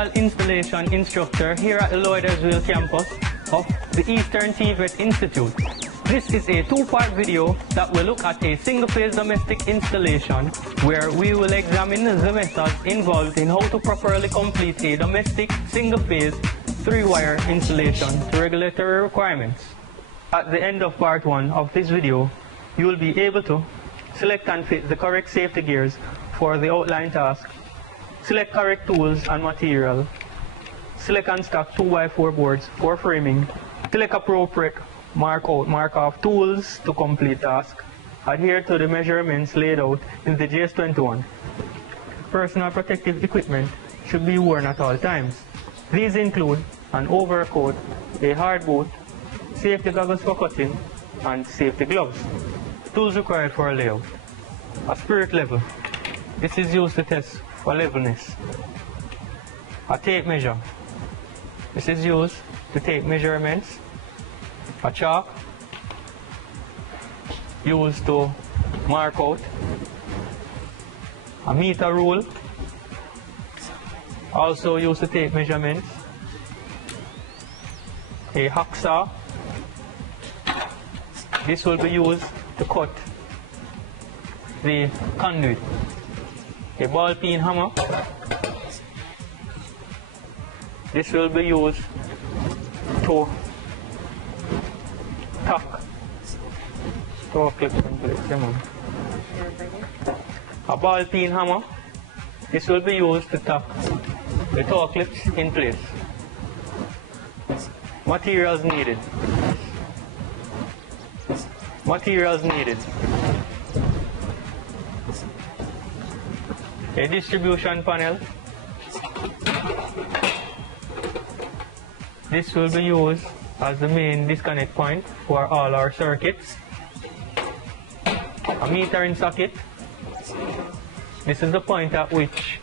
electrical installation instructor here at the Lloydersville campus of the Eastern TVET Institute. This is a two-part video that will look at a single-phase domestic installation where we will examine the methods involved in how to properly complete a domestic single-phase 3-wire installation to regulatory requirements. At the end of part 1 of this video, you will be able to select and fit the correct safety gears for the outline task, select correct tools and material, select and stack 2x4 boards for framing, select appropriate mark off tools to complete task, adhere to the measurements laid out in the GS21. Personal protective equipment should be worn at all times. These include an overcoat, a hard boot, safety goggles for cutting, and safety gloves. Tools required for a layout. A spirit level. This is used to test for levelness. A tape measure. This is used to take measurements. A chalk. Used to mark out. A meter rule. Also used to take measurements. A hacksaw. This will be used to cut the conduit. A ball peen hammer. This will be used to tack toe clip in place. A ball peen hammer. This will be used to tack the toe clips in place. Materials needed. Materials needed. A distribution panel. This will be used as the main disconnect point for all our circuits. A metering socket. This is the point at which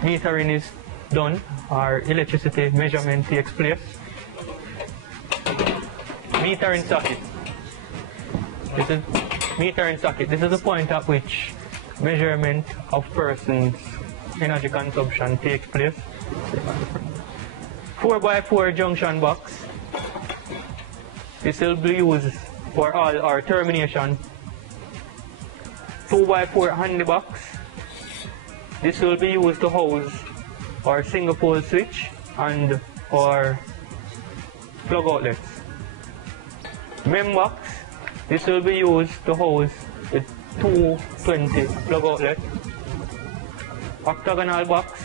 metering is done, or electricity measurement takes place. Metering socket. This is metering socket. This is the point at which measurement of person's energy consumption takes place. 4x4 junction box. This will be used for all our termination. 2x4 handy box. This will be used to house our single pole switch and our plug outlets. Mem box. This will be used to house the 220 plug outlet. Octagonal box.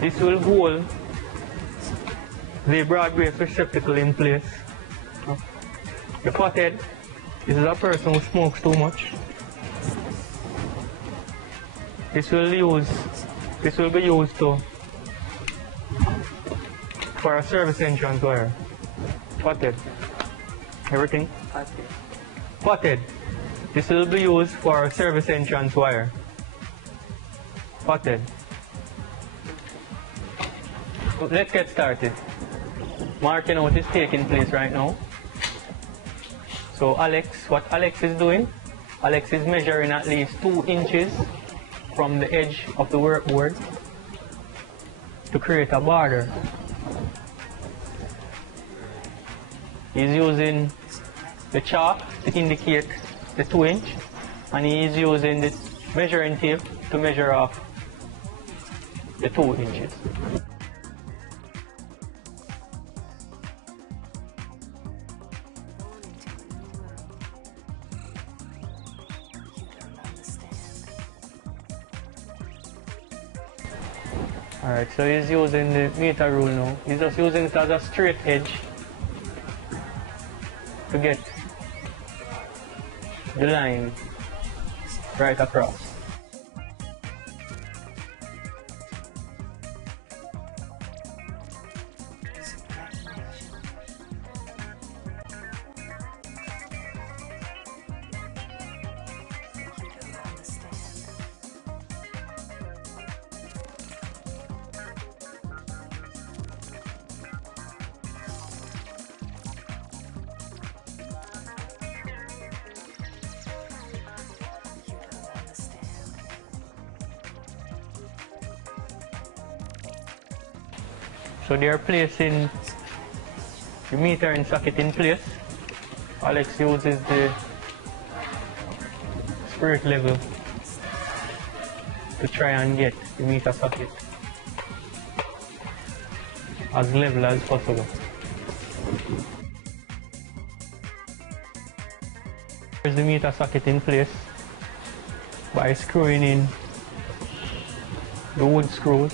This will hold the broad base receptacle in place. The pothead. This is a person who smokes too much. This will be used for a service entrance wire. Pothead. Everything? Pothead. This will be used for a service entrance wire. Pothead. Let's get started. Marking out is taking place right now. So what Alex is doing, Alex is measuring at least 2 inches from the edge of the workboard to create a border. He's using the chalk to indicate the 2 inch, and he is using the measuring tape to measure off the 2 inches. Alright, so he's using the meter rule now. He's just using it as a straight edge to get the line right across. understand. So they are placing the meter and socket in place. Alex uses the spirit level to try and get the meter socket as level as possible. Here's the meter socket in place by screwing in the wood screws.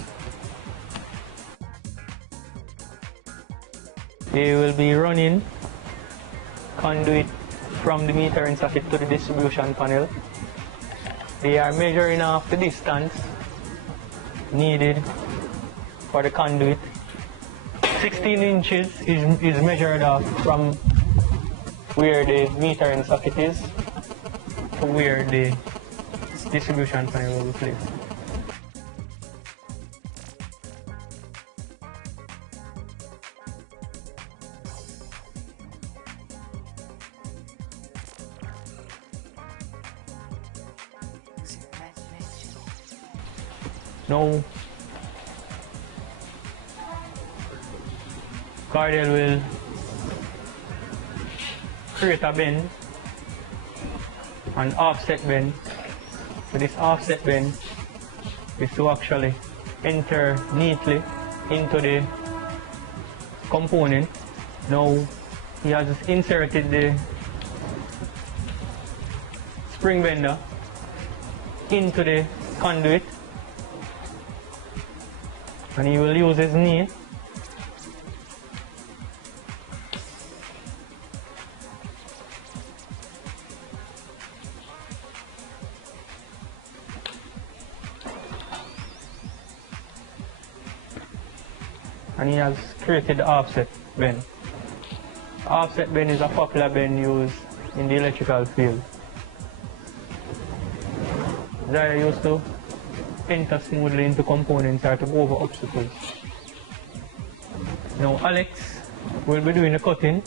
They will be running conduit from the meter and socket to the distribution panel. They are measuring off the distance needed for the conduit. 16 inches is measured off from where the meter and socket is to where the distribution panel will be placed. Now, Cardell will create a bend, an offset bend. So this offset bend is to actually enter neatly into the component. Now he has inserted the spring bender into the conduit, and he will use his knee and he has created the offset bend. The offset bend is a popular bend used in the electrical field. Zaya used to enter smoothly into components or to go over obstacles. Now Alex will be doing the cutting,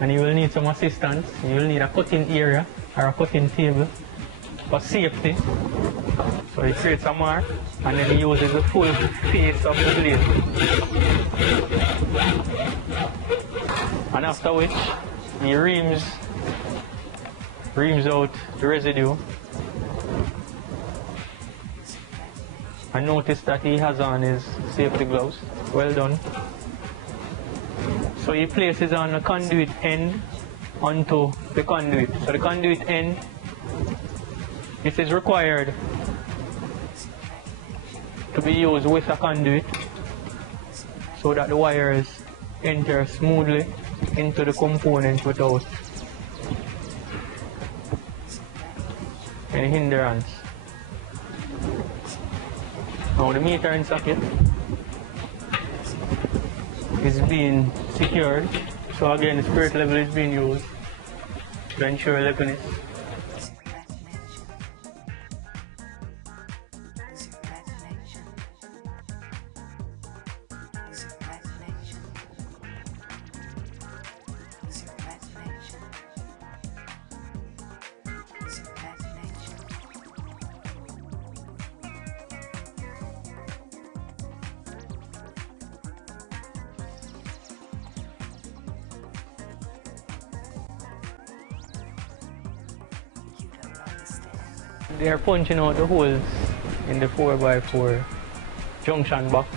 and he will need some assistance. He will need a cutting area or a cutting table for safety. So he creates a mark and then he uses the full face of the blade. And after which he reams out the residue. And notice that he has on his safety gloves. Well done. So he places on the conduit end onto the conduit. So the conduit end, this is required to be used with a conduit so that the wires enter smoothly into the component without any hindrance. Now the meter and socket is being secured, so again the spirit level is being used to ensure levelness. They are punching out the holes in the 4x4 junction box.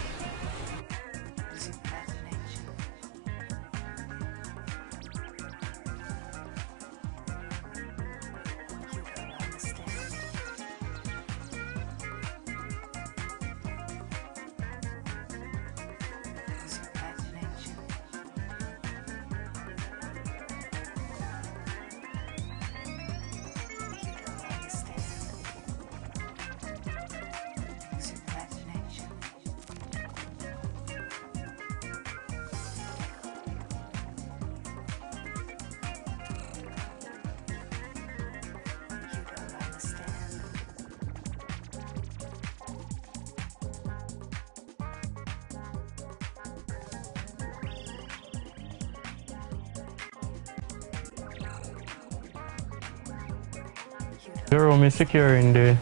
The room is securing the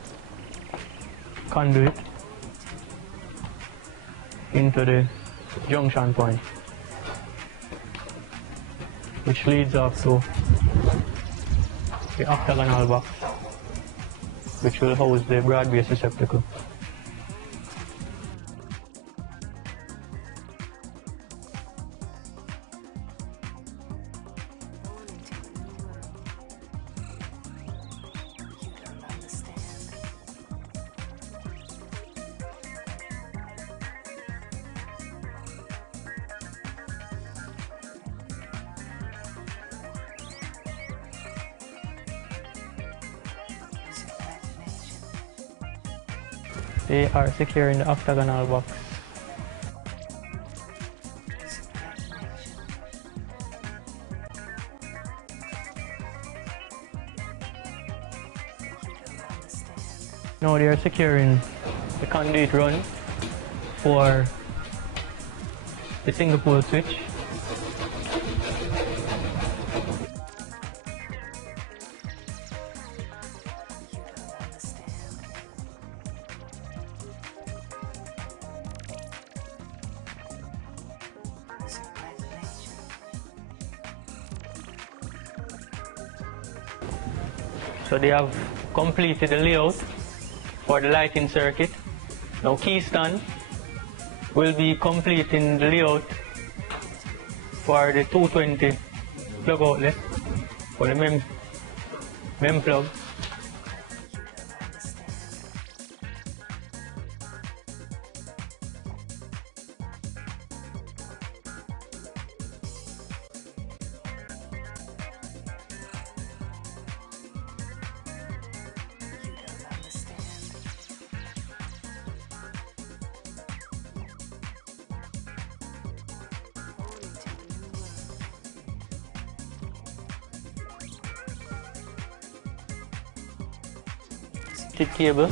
conduit into the junction point, which leads off to the octagonal box, which will house the broad base receptacle. They are secure in the octagonal box. Now they are securing the conduit run for the single pole switch. So they have completed the layout for the lighting circuit. Now Keystone will be completing the layout for the 220 plug outlet for the MEM plug. Cable.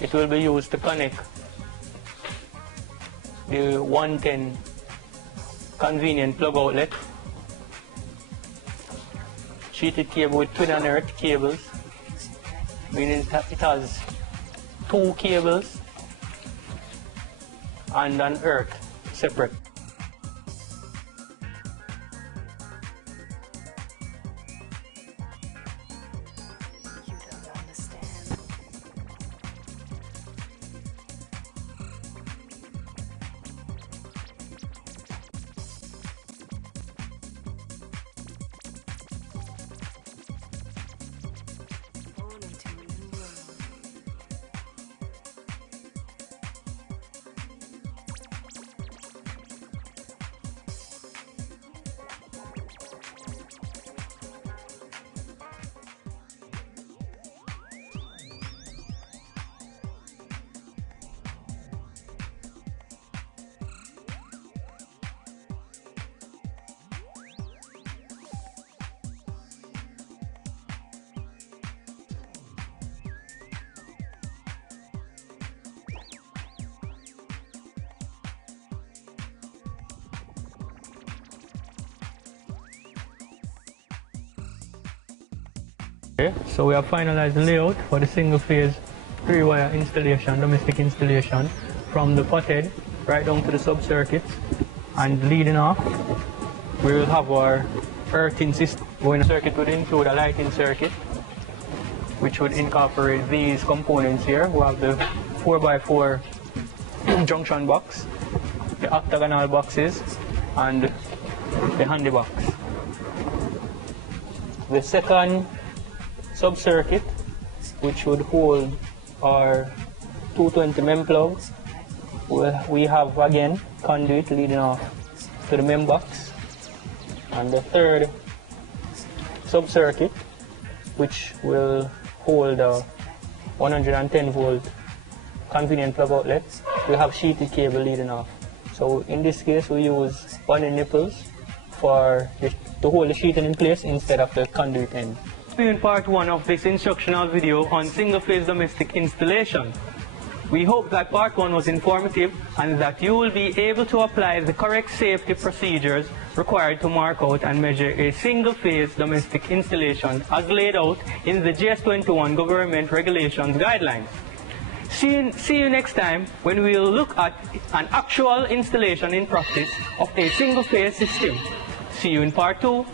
It will be used to connect the 110 convenient plug outlet. Sheeted cable with twin and earth cables, meaning that it has two cables and an earth separate. Okay, so we have finalized the layout for the single phase 3-wire installation, domestic installation, from the pothead right down to the sub-circuits, and leading off we will have our earthing system. Going circuit would include a lighting circuit, which would incorporate these components here. We have the 4x4 junction box, the octagonal boxes, and the handy box. The second sub-circuit, which would hold our 220 MEM plugs, we have again conduit leading off to the MEM box. And the third sub-circuit, which will hold a 110 volt convenient plug outlet, we have sheeted cable leading off. So in this case we use bonding nipples to hold the sheeting in place instead of the conduit end. In part 1 of this instructional video on single-phase domestic installation. We hope that part 1 was informative and that you will be able to apply the correct safety procedures required to mark out and measure a single-phase domestic installation as laid out in the GS21 government regulations guidelines. See you next time when we will look at an actual installation in practice of a single phase system. See you in part 2.